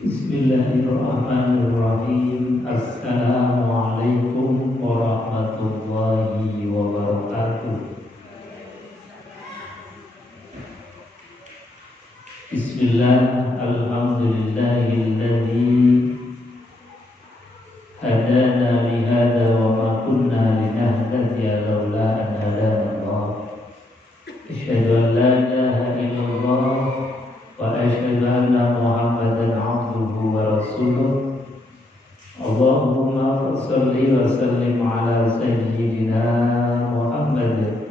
Bismillahirrahmanirrahim. Assalamualaikum warahmatullahi wabarakatuh. Bismillah, alhamdulillahilladzi hadana lihada wa ma kunna linahtadiya laula an hadana Allah. Asyhadu an la ilaha illallah wa asyhadu anna Muhammadan abduhu wa rasuluh. Allahumma shalli wa sallim ala sayyidina Muhammad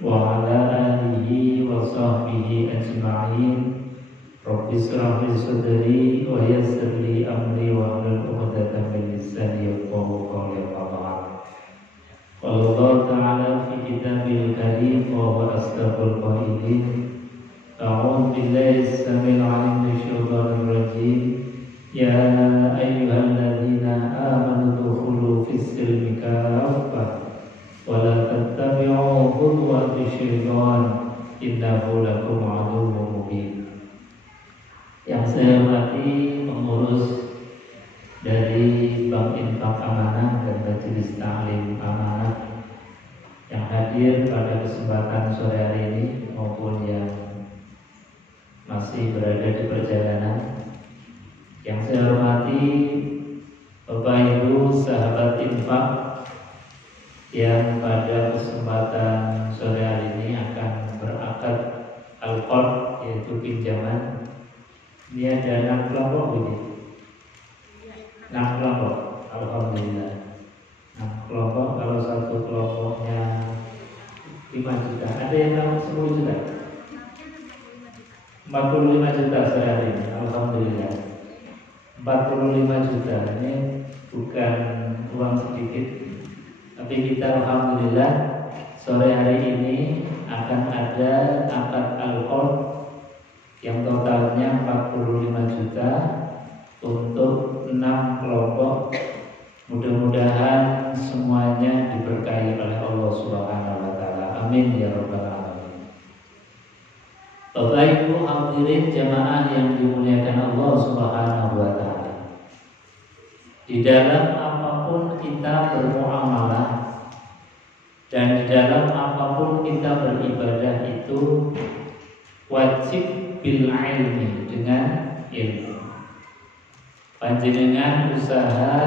wa ala alihi wa sahbihi ajma'in. Rabbi shrah li sadri wa yassir li amri wa hlul 'uqdatam min lisani yafqahu qawli. Qala Allah ta'ala fi kitabil karim wa huwa asdaqul qailin. A'udzu billahi as-sami'il 'alim minasyaitonir rajim. Ya ayyuhalladzina amanu dukhulu fis-silmi kaffah wa la tattabi'u khutuwati syaitan innahu lakum 'aduwwun mubin. Yang saya hormati pengurus dari Bank Infak Amanah dan Majelis Ta'lim Amanah yang hadir pada kesempatan sore hari ini maupun yang masih berada di perjalanan. Yang saya hormati Bapak Ibu sahabat infak yang pada kesempatan sore hari ini akan berakad al-qard, yaitu pinjaman. Ini ada 6 kelompok ini. 6 kelompok, alhamdulillah. 6 kelompok, kalau satu kelompoknya 5 juta. Ada yang dapat 10 juta? 45 juta sehari ini, alhamdulillah. 45 juta ini bukan uang sedikit, tapi kita alhamdulillah sore hari ini akan ada akad al-qard yang totalnya 45 juta untuk 6 kelompok. Mudah-mudahan semuanya diberkahi oleh Allah Subhanahu wa taala. Amin ya rabbal alamin. Bapak Ibu hadirin jamaah yang dimuliakan Allah Subhanahu wa taala. Di dalam apapun kita bermuamalah dan di dalam apapun kita beribadah itu wajib bil ilmi, dengan ilmu. Panjenengan usaha,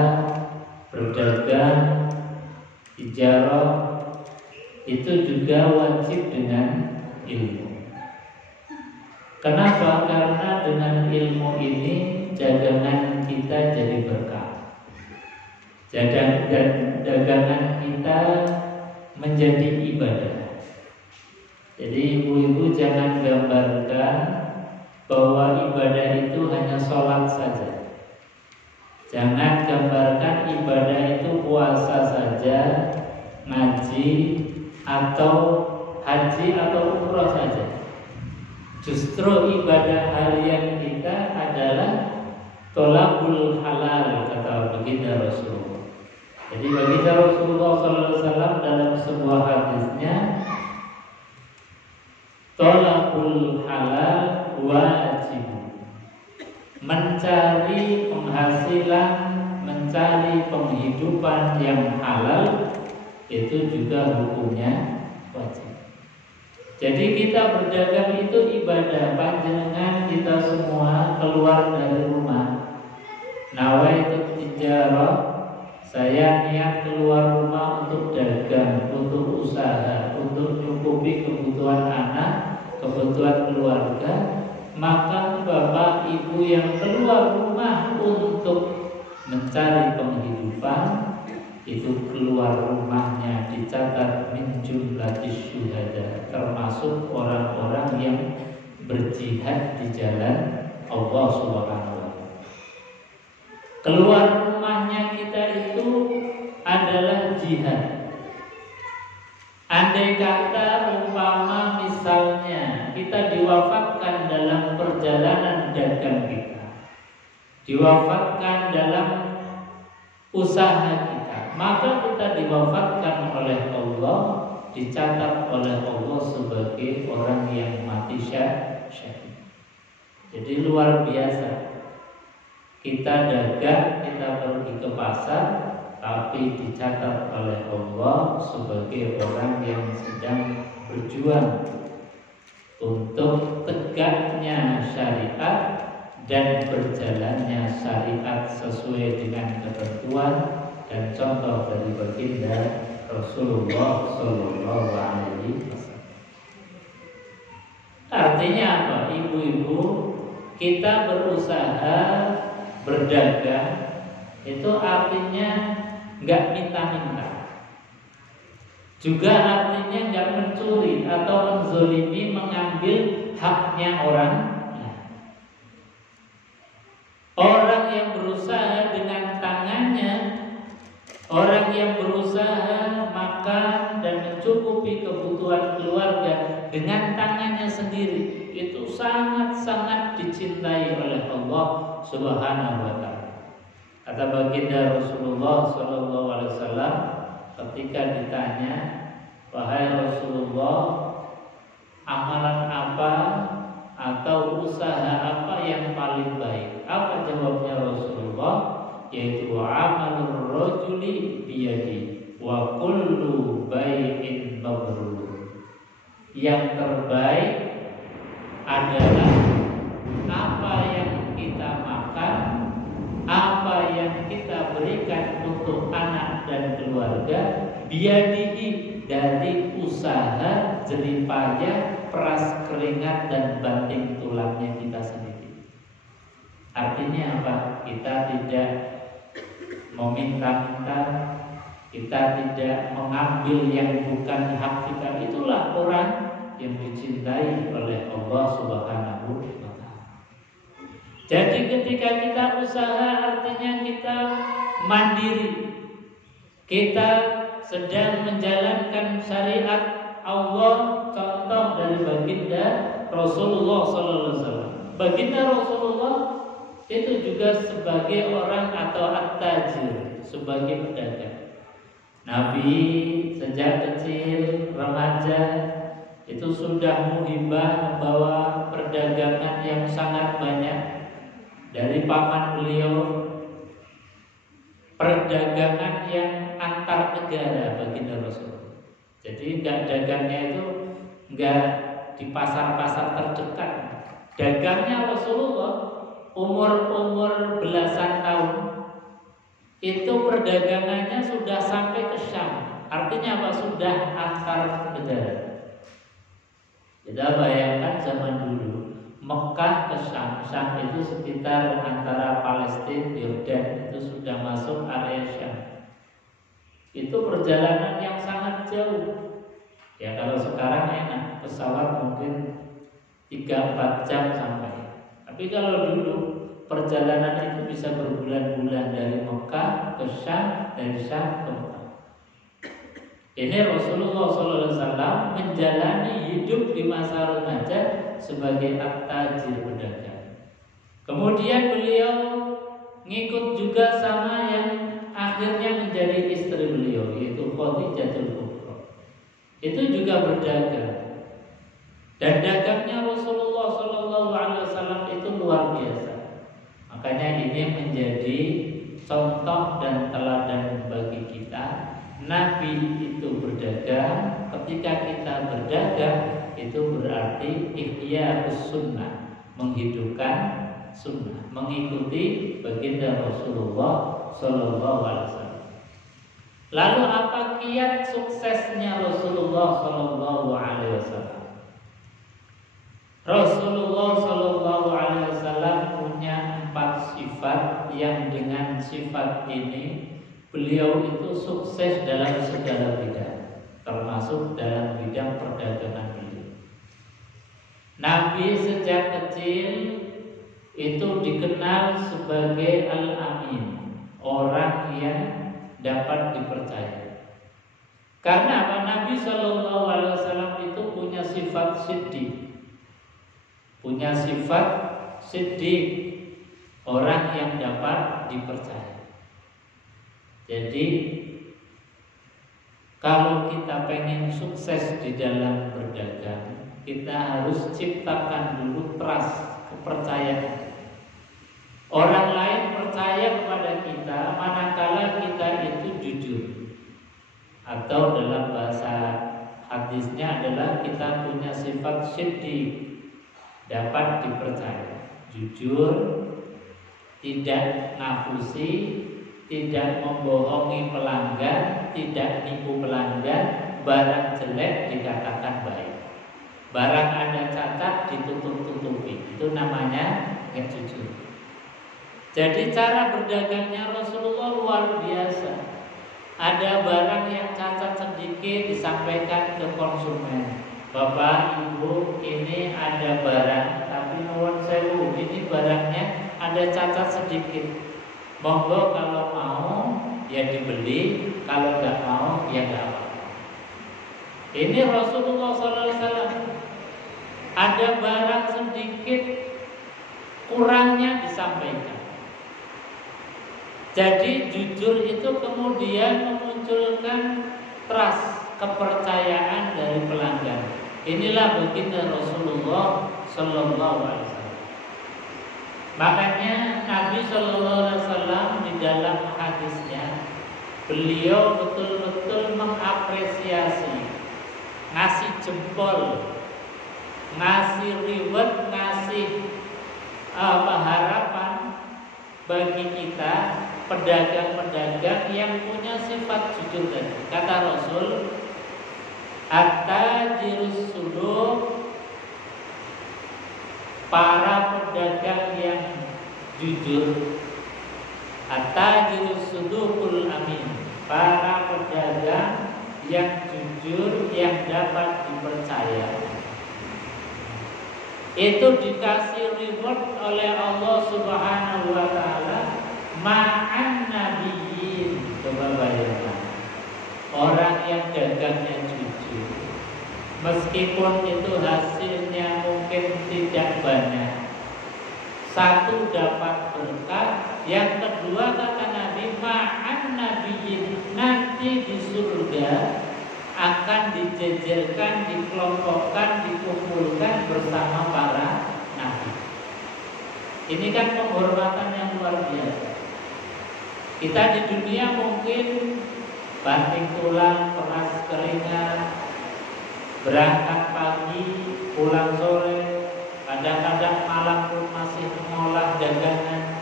berdagang, ijarah itu juga wajib dengan ilmu. Kenapa? Karena dengan ilmu ini dagangan kita jadi berkah. Dagangan kita menjadi ibadah. Jadi ibu-ibu jangan gambarkan bahwa ibadah itu hanya sholat saja. Jangan gambarkan ibadah itu puasa saja, ngaji, atau haji atau umroh saja. Justru ibadah harian kita adalah tolabul halal, kata baginda Rasulullah. Jadi baginda Rasulullah SAW dalam sebuah hadisnya, tolabul halal wajib. Mencari penghasilan, mencari penghidupan yang halal itu juga hukumnya wajib. Jadi kita berdagang itu ibadah. Panjenengan kita semua keluar dari rumah, nawaitu tijarah, saya niat keluar rumah untuk dagang, untuk usaha, untuk mencukupi kebutuhan anak, kebutuhan keluarga. Maka bapak ibu yang keluar rumah untuk mencari penghidupan itu keluar rumahnya dicatat min jumlatis syuhada, termasuk orang-orang yang berjihad di jalan Allah Subhanahu wa taala. Keluar rumahnya kita itu adalah jihad. Andai kata umpama misalnya kita diwafatkan dalam perjalanan dagang kita, diwafatkan dalam usaha kita, maka kita diwafatkan oleh Allah, dicatat oleh Allah sebagai orang yang mati syahid. Jadi luar biasa. Kita dagang, kita pergi ke pasar, tapi dicatat oleh Allah sebagai orang yang sedang berjuang untuk tegaknya syariat dan berjalannya syariat sesuai dengan ketentuan dan contoh dari baginda Rasulullah Shallallahu Alaihi Wasallam. Artinya apa, ibu-ibu? Kita berusaha berdagang itu artinya nggak minta-minta, juga artinya nggak mencuri atau menzolimi, mengambil haknya orang. Orang yang berusaha dengan tangannya, orang yang berusaha makan dan mencukupi kebutuhan keluarga dengan tangannya sendiri, itu sangat-sangat dicintai oleh Allah Subhanahu wa Ta'ala. Kata baginda Rasulullah Sallallahu Alaihi Wasallam ketika ditanya, wahai Rasulullah, amalan apa atau usaha apa yang paling baik? Apa jawabnya Rasulullah? Yaitu amalur rajuli biyadi wa kullu bai'in mabrur. Yang terbaik adalah apa yang kita makan, apa yang kita berikan untuk anak dan keluarga, biyadihi, dari usaha jeripaya, peras keringat dan banting tulangnya kita sendiri. Artinya apa? Kita tidak meminta-minta, kita tidak mengambil yang bukan hak kita. Itulah orang yang dicintai oleh Allah Subhanahu wa Ta'ala. Jadi ketika kita usaha, artinya kita mandiri, kita sedang menjalankan syariat Allah, contoh dari baginda Rasulullah SAW. Baginda Rasulullah itu juga sebagai orang atau at-tajir, sebagai pedagang. Nabi sejak kecil, remaja, itu sudah muhibah membawa perdagangan yang sangat banyak dari paman beliau, perdagangan yang antar negara baginda Rasul. Jadi dagangnya itu enggak di pasar-pasar terdekat. Dagangnya Rasulullah umur belasan tahun itu perdagangannya sudah sampai ke Syam. Artinya apa? Sudah antar negara. Kita bayangkan zaman dulu Mekah ke Syam, Syam itu sekitar antara Palestina, Yordan, itu sudah masuk area Syam. Itu perjalanan yang sangat jauh. Ya kalau sekarang enak, pesawat mungkin 3-4 jam sampai. Tapi kalau dulu perjalanan itu bisa berbulan-bulan dari Mekah ke Syam, dari Syam ke Mekah. Ini Rasulullah SAW menjalani hidup di masa remaja sebagai at-tajir, pedagang. Kemudian beliau ngikut juga sama yang akhirnya menjadi istri beliau, yaitu Khadijatul Kubra. Itu juga berdagang. Dan dagangnya Rasulullah SAW itu luar biasa. Makanya ini menjadi contoh dan teladan bagi kita. Nabi itu berdagang. Ketika kita berdagang, itu berarti ihya sunnah, menghidupkan sunnah, mengikuti baginda Rasulullah Sallallahu Alaihi Wasallam. Lalu apa kiat suksesnya Rasulullah Sallallahu Alaihi Wasallam? Rasulullah Sallallahu Alaihi Wasallam punya 4 sifat yang dengan sifat ini beliau itu sukses dalam segala bidang, termasuk dalam bidang perdagangan beliau. Nabi sejak kecil itu dikenal sebagai Al-Amin, orang yang dapat dipercaya. Karena apa? Nabi Sallallahu Alaihi Wasallam itu punya sifat siddiq. Punya sifat siddiq, orang yang dapat dipercaya. Jadi kalau kita pengen sukses di dalam berdagang, kita harus ciptakan dulu trust, kepercayaan. Orang lain atau dalam bahasa hadisnya adalah kita punya sifat syiddi, dapat dipercaya, jujur, tidak ngapusi, tidak membohongi pelanggan, tidak nipu pelanggan, barang jelek dikatakan baik, barang ada cacat ditutup-tutupi. Itu namanya jujur. Jadi cara berdagangnya Rasulullah luar biasa. Ada barang yang cacat sedikit disampaikan ke konsumen. Bapak, Ibu, ini ada barang, tapi nuwun sewu, ini barangnya ada cacat sedikit. Monggo kalau mau ya dibeli, kalau nggak mau ya nggak apa-apa. Ini Rasulullah SAW. Ada barang sedikit kurangnya disampaikan. Jadi jujur itu kemudian memunculkan trust, kepercayaan dari pelanggan. Inilah baginda Rasulullah Sallallahu Alaihi Wasallam. Makanya Nabi Sallallahu Alaihi Wasallam di dalam hadisnya, beliau betul-betul mengapresiasi, ngasih jempol, ngasih reward, ngasih harapan bagi kita pedagang-pedagang yang punya sifat jujur tadi. Kata Rasul, at-tajirus suduq, para pedagang yang jujur, at-tajirus suduqul amin, para pedagang yang jujur, yang dapat dipercaya, itu dikasih reward oleh Allah Subhanahu wa taala ma'an nabiyyin. Coba bayangkan, orang yang dagangnya jujur, meskipun itu hasilnya mungkin tidak banyak, satu dapat berkah, yang kedua kata Nabi ma'an nabiyyin, nanti di surga akan dijejerkan, dikelompokkan, dikumpulkan bersama para nabi. Ini kan penghormatan yang luar biasa. Kita di dunia mungkin banting tulang, peras keringat, berangkat pagi, pulang sore, kadang-kadang malam pun masih mengolah dagangan.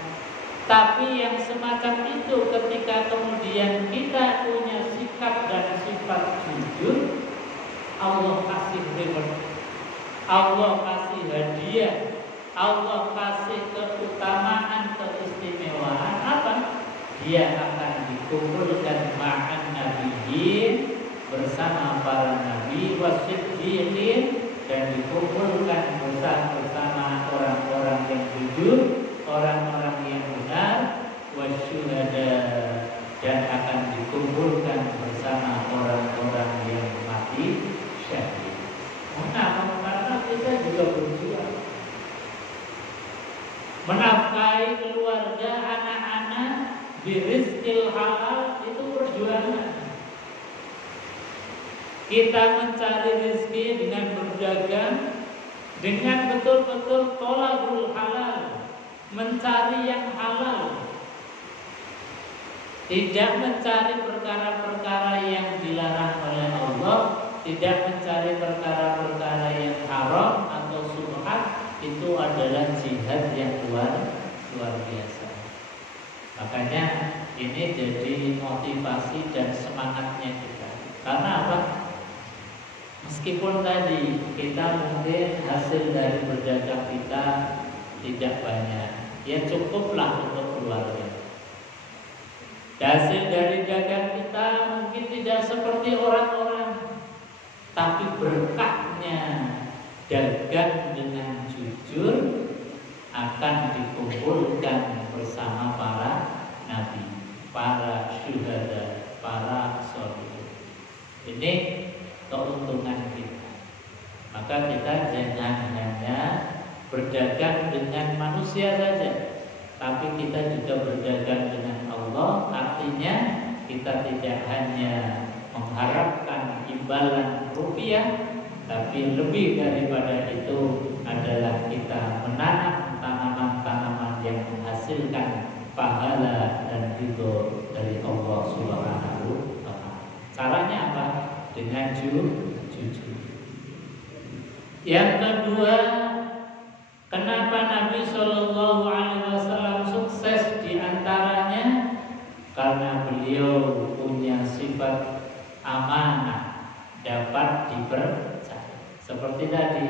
Tapi yang semacam itu ketika kemudian kita punya sikap dan sifat jujur, Allah kasih reward, Allah kasih hadiah, Allah kasih keutamaan, keistimewaan. Apa? Dia akan dikumpulkan ma'an nabiyyin, bersama para nabi, wasiddiqin, dan dikumpulkan bersama orang-orang yang jujur, orang-orang yang benar, wasyuhada, dan akan dikumpulkan bersama orang-orang yang mati syahid. Kenapa? Karena kita juga berjuang menafkahi keluarga, anak-anak, birizqil halal, itu perjuangan. Kita mencari rezeki dengan berdagang, dengan betul-betul tolabul halal, mencari yang halal, tidak mencari perkara-perkara yang dilarang oleh Allah, tidak mencari perkara-perkara yang haram atau subhat. Itu adalah jihad yang luar biasa. Makanya ini jadi motivasi dan semangatnya kita. Karena apa? Meskipun tadi kita mungkin hasil dari berdagang kita tidak banyak, ya cukuplah untuk keluarga. Hasil dari dagang kita mungkin tidak seperti orang-orang, tapi berkahnya dagang dengan jujur akan dikumpulkan bersama para nabi, para syuhada, para sholihin. Ini keuntungan kita. Maka kita jangan hanya berdagang dengan manusia saja, tapi kita juga berdagang dengan Allah. Artinya kita tidak hanya mengharapkan imbalan rupiah, tapi lebih daripada itu adalah kita menanam tanaman-tanaman yang menghasilkan pahala dan ridho dari Allah Subhanahu wa taala. Caranya apa? dengan jujur. Yang kedua, kenapa Nabi Shallallahu Alaihi Wasallam sukses diantaranya? Karena beliau punya sifat amanah, dapat dipercaya. Seperti tadi,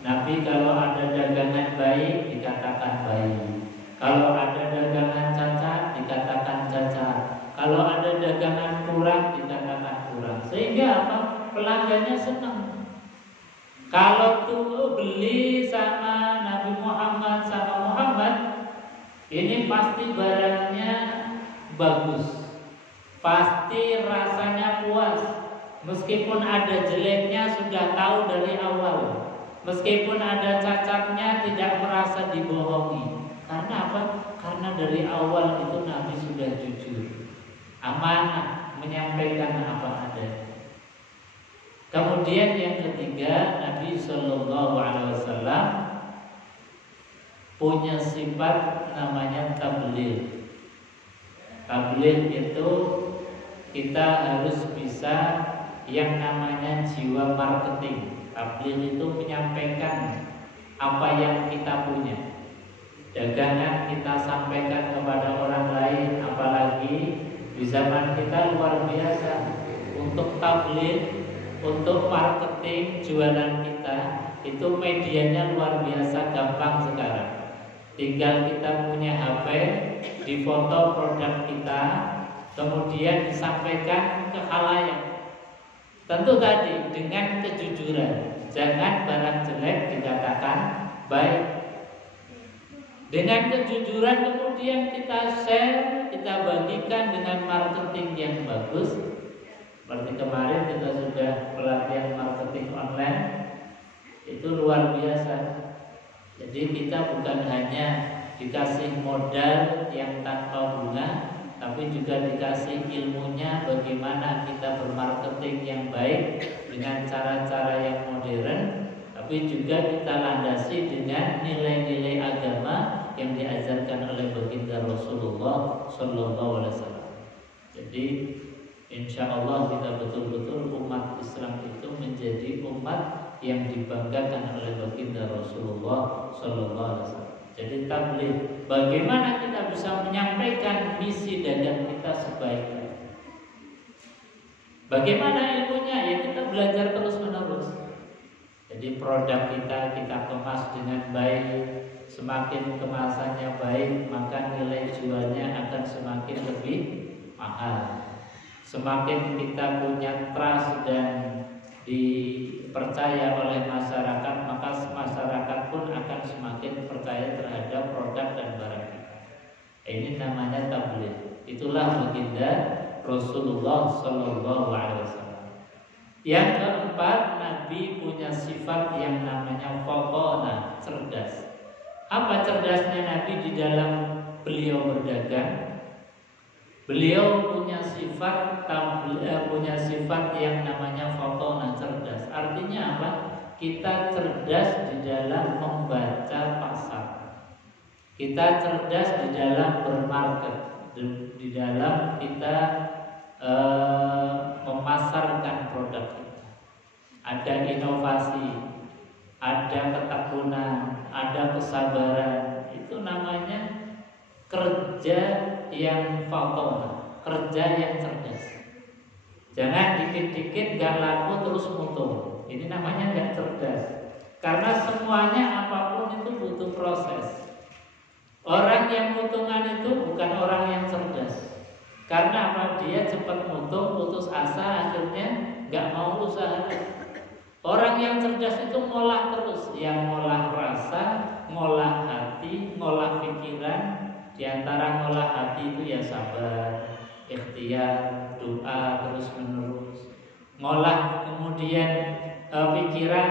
Nabi kalau ada dagangan baik dikatakan baik, kalau ada dagangan cacat dikatakan cacat, kalau ada dagangan kurang dikatakan kurang. Sehingga apa? Pelanggannya senang. Kalau tuh beli sama Nabi Muhammad sama Muhammad, ini pasti barangnya bagus, pasti rasanya puas. Meskipun ada jeleknya sudah tahu dari awal, meskipun ada cacatnya tidak merasa dibohongi. Karena apa? Karena dari awal itu Nabi sudah jujur, amanah, menyampaikan apa adanya. Kemudian yang ketiga, Nabi Shallallahu Alaihi Wasallam punya sifat namanya tabligh. Tabligh itu kita harus bisa yang namanya jiwa marketing. Tabligh itu menyampaikan apa yang kita punya. Dagangan kita sampaikan kepada orang lain, apalagi di zaman kita luar biasa. Untuk tabligh, untuk marketing jualan kita, itu medianya luar biasa gampang sekarang. Tinggal kita punya HP, difoto produk kita, kemudian disampaikan ke khalayak. Tentu tadi dengan kejujuran, jangan barang jelek dikatakan baik. Dengan kejujuran kemudian kita share, kita bagikan dengan marketing yang bagus. Seperti kemarin kita sudah pelatihan marketing online, itu luar biasa. Jadi kita bukan hanya dikasih modal yang tanpa bunga, tapi juga dikasih ilmunya bagaimana kita bermarketing yang baik dengan cara-cara yang modern, tapi juga kita landasi dengan nilai-nilai agama yang diajarkan oleh baginda Rasulullah Sallallahu Alaihi Wasallam. Jadi insya Allah kita betul-betul umat Islam itu menjadi umat yang dibanggakan oleh baginda Rasulullah Sallallahu Alaihi Wasallam. Jadi tabligh, bagaimana kita bisa menyampaikan misi dagang kita sebaik-baiknya. Bagaimana ilmunya? Ya kita belajar terus-menerus. Jadi produk kita kemas dengan baik. Semakin kemasannya baik, maka nilai jualnya akan semakin lebih mahal. Semakin kita punya trust dan dipercaya oleh masyarakat, maka masyarakat pun akan semakin percaya terhadap produk dan barang kita. Ini namanya tabligh. Itulah baginda Rasulullah Sallallahu Alaihi Wasallam. Yang keempat, Nabi punya sifat yang namanya faqona, cerdas. Apa cerdasnya Nabi di dalam beliau berdagang? Beliau punya sifat yang namanya faqona, cerdas. Artinya apa? Kita cerdas di dalam membaca pasar. Kita cerdas di dalam bermarket, di dalam kita memasarkan produk kita. Ada inovasi, ada ketekunan, ada kesabaran. Itu namanya kerja yang faqona, kerja yang cerdas. Jangan dikit-dikit gak laku terus mutung. Ini namanya gak cerdas. Karena semuanya apapun itu butuh proses. Orang yang mutungan itu bukan orang yang cerdas. Karena apa? Dia cepat mutung, putus asa, akhirnya gak mau usaha. Orang yang cerdas itu ngolah terus, yang ngolah rasa, ngolah hati, ngolah pikiran. Di antara ngolah hati itu ya sabar, ikhtiar, doa terus menerus. Ngolah kemudian pikiran,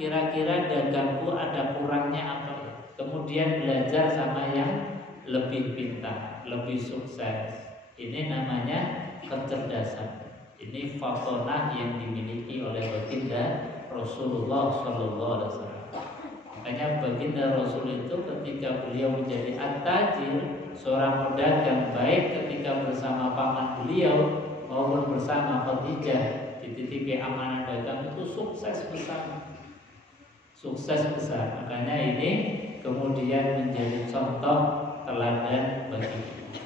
kira-kira dagangku ada kurangnya apa ya? Kemudian belajar sama yang lebih pintar, lebih sukses. Ini namanya kecerdasan. Ini faqonah yang dimiliki oleh baginda Rasulullah Sallallahu Alaihi Wasallam. Makanya baginda Rasul itu ketika beliau menjadi at-tajir, seorang pedagang, baik ketika bersama paman beliau maupun bersama Khadijah, dititipi amanah dagang itu sukses besar. Makanya ini kemudian menjadi contoh teladan bagi kita.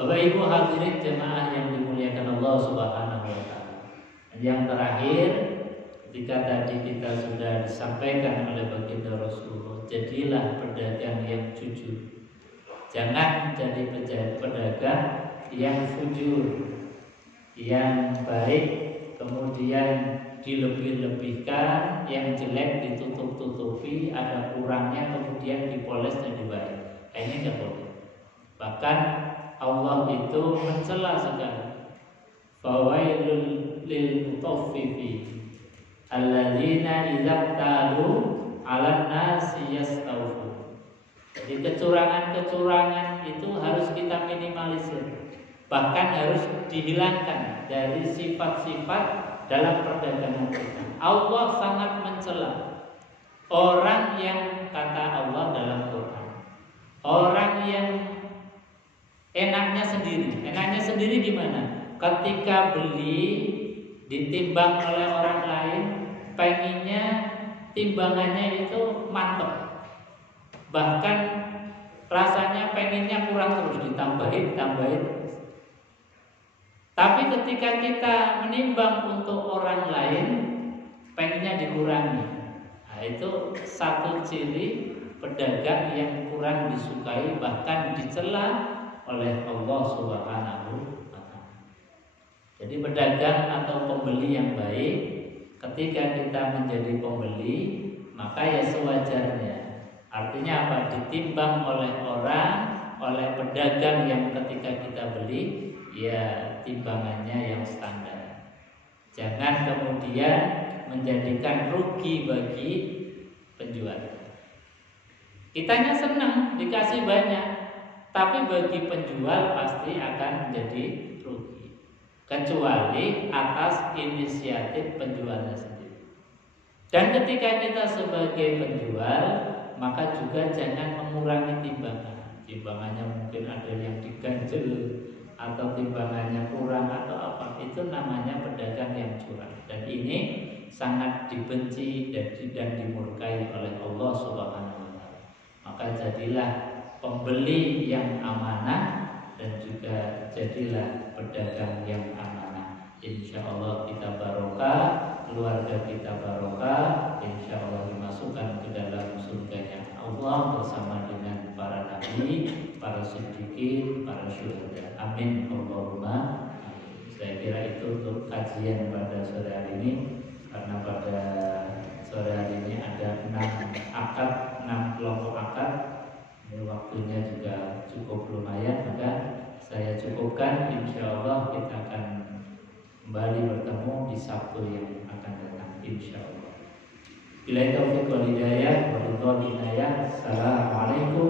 Bapak Ibu hadirin jemaah yang dimuliakan Allah Subhanahu wa taala. Yang terakhir, ketika tadi kita sudah disampaikan oleh baginda Rasulullah, jadilah pedagang yang jujur. Jangan jadi pedagang yang fujur, yang baik kemudian dilebih-lebihkan, yang jelek ditutup-tutupi, ada kurangnya kemudian dipoles jadi baik. Ini tidak boleh. Bahkan Allah itu mencela sekali. Fawailul lil mutaffifin alladzina idza talu 'alan nasi yastawfun. Jadi kecurangan-kecurangan itu harus kita minimalisir. Bahkan harus dihilangkan dari sifat-sifat dalam perdagangan kita. Allah sangat mencela orang yang kata Allah dalam Quran, orang yang enaknya sendiri gimana? Ketika beli ditimbang oleh orang lain, pengennya timbangannya itu mantap, bahkan rasanya pengennya kurang terus ditambahin. Tapi ketika kita menimbang untuk orang lain, pengennya dikurangi. Nah, itu satu ciri pedagang yang kurang disukai, bahkan dicela oleh Allah Subhanahu wa taala. Jadi pedagang atau pembeli yang baik, ketika kita menjadi pembeli, maka ya sewajarnya. Artinya apa? Ditimbang oleh orang, oleh pedagang yang ketika kita beli, ya timbangannya yang standar. Jangan kemudian menjadikan rugi bagi penjual. Kitanya senang dikasih banyak, tapi bagi penjual pasti akan menjadi rugi. Kecuali atas inisiatif penjualnya sendiri. Dan ketika kita sebagai penjual, maka juga jangan mengurangi timbangan. Timbangannya mungkin ada yang diganjel atau timbangannya kurang atau apa, itu namanya pedagang yang curang. Dan ini sangat dibenci dan dimurkai oleh Allah Subhanahu wa taala. Maka jadilah pembeli yang amanah dan juga jadilah pedagang yang amanah. Insya Allah kita barokah, keluarga kita barokah, insya Allah dimasukkan ke dalam surganya Allah bersama dengan para nabi, para siddiqin, para syuhada. Amin Allahumma amin. Saya kira itu untuk kajian pada sore hari ini, karena pada sore hari ini ada 6 kelompok akad. Ini waktunya juga cukup lumayan, maka saya cukupkan. Insya Allah kita akan kembali bertemu di Sabtu yang akan datang, insya Allah. Bila taufiq wal hidayah wa ridha. Assalamualaikum